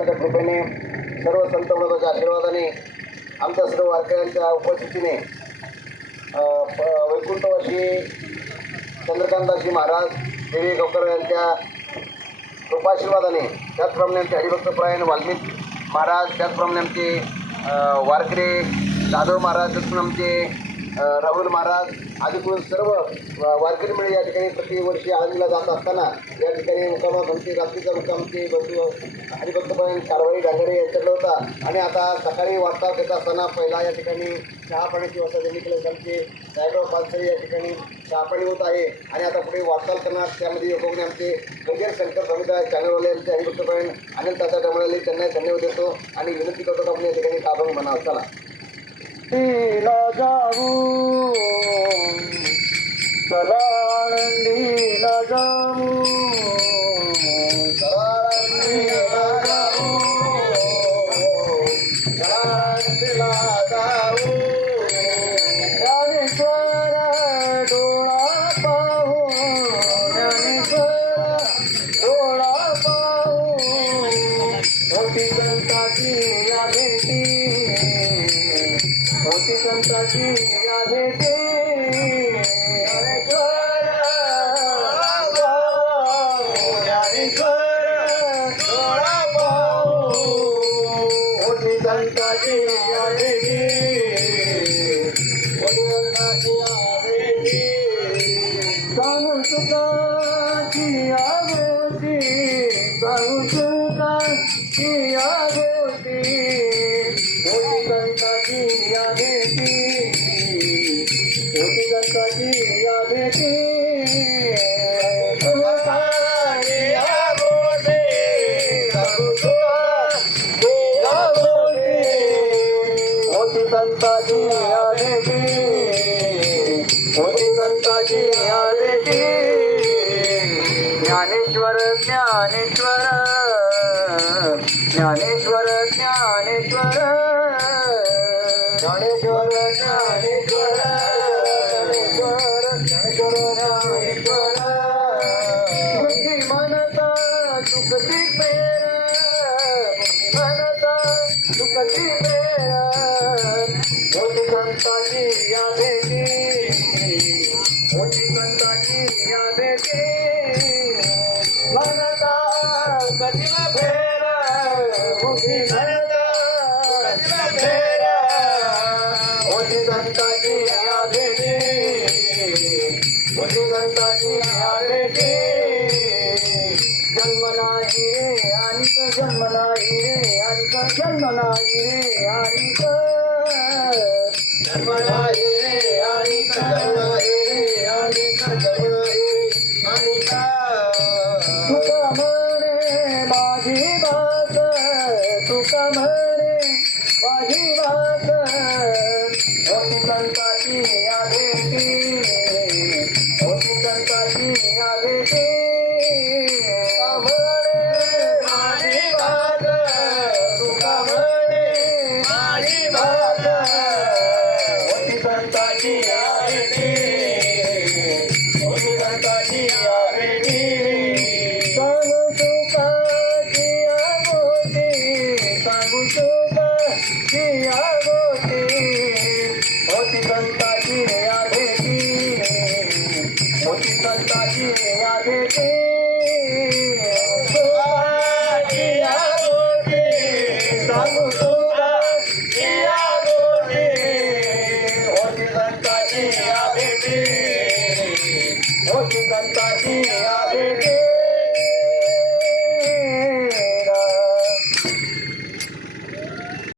परमात्म्याच्या कृपेने सर्व संत महत्वाच्या आशीर्वादाने आमच्या सर्व वारकऱ्यांच्या उपस्थितीने वैकुंठवासी चंद्रकांतदासजी महाराज देवी गावकर यांच्या कृपाशीर्वादाने, त्याचप्रमाणे आमचे हरिभक्तपरायण वाल्मिक महाराज, त्याचप्रमाणे आमचे वारकरी जाधव महाराज, त्याचप्रमाणे आमचे राहुल महाराज आदी करून सर्व वारकरी मंडळी या ठिकाणी प्रतिवर्षी आळंदीला जात असताना या ठिकाणी मुक्कामात आमचे रात्रीचा मुक्कामचे बंधू हरिभक्तपरायण कारवाई डांगरे यांच्याकडे होता. आणि आता सकाळी वार्ता देत असताना पहिला या ठिकाणी चहा पाण्याची व्यवस्था त्यांनी केली. आमचे साहेबराव पालसरे या ठिकाणी चहा पाणी होत आहे. आणि आता पुढे वाटचाल करणार त्यामध्ये योगोगणे आमचे गंगेर शंकर समुदाय चॅनलवाले आमचे हरिभक्तपरायण अनिल तात्या डमळले त्यांना धन्यवाद देतो आणि विनंती करतो आपण या ठिकाणी काबंग म्हणावं. चला जाऊ चला आनंदीला जाऊ, आनंदीला जाऊ, आनंदीला जाऊ. ज्ञानेश्वर डोळा पाहू, ज्ञानेश्वर डोळा पाहू, मोठी संताची या भेटी, मोठी संताची या भेटी. सांगू सुखाची आगोती, सांगू सुखाची आगोती, मोठी संताची या भेटी, मोठी संताची या भेटी. मोठी संताची या भेटी, मोठी संताची या भेटी. ज्ञानेश्वर ज्ञानेश्वर ज्ञानेश्वर ज्ञानेश्वर ज्ञानेश्वर ज्ञानेश्वर ज्ञानेश्वर ज्ञानेश्वर. बुद्धी म्हणता सुखती पेर, बुद्धी म्हणता सुखती पेर, मोठी संताची या भेटी, मोठी संताची या भेटी. म्हणता कधीला फेर, मोठी म्हणता कधीला फेर, मोठी संताची या भेटी, मोठी संताची या भेटी. जन्म नाही रे आणिक, जन्म नाही रे आणिक, जन्म नाही रे आणिक, जन्म नाही रे आणिक, जन्म नाही रे आणिक, जन्म नाही आणिक. तुका म्हणे माझी बात, तुका म्हणे माझी बात, मोठी संताची या भेटी, मोठी संताची या भेटी. मोठी संताची या भेटी.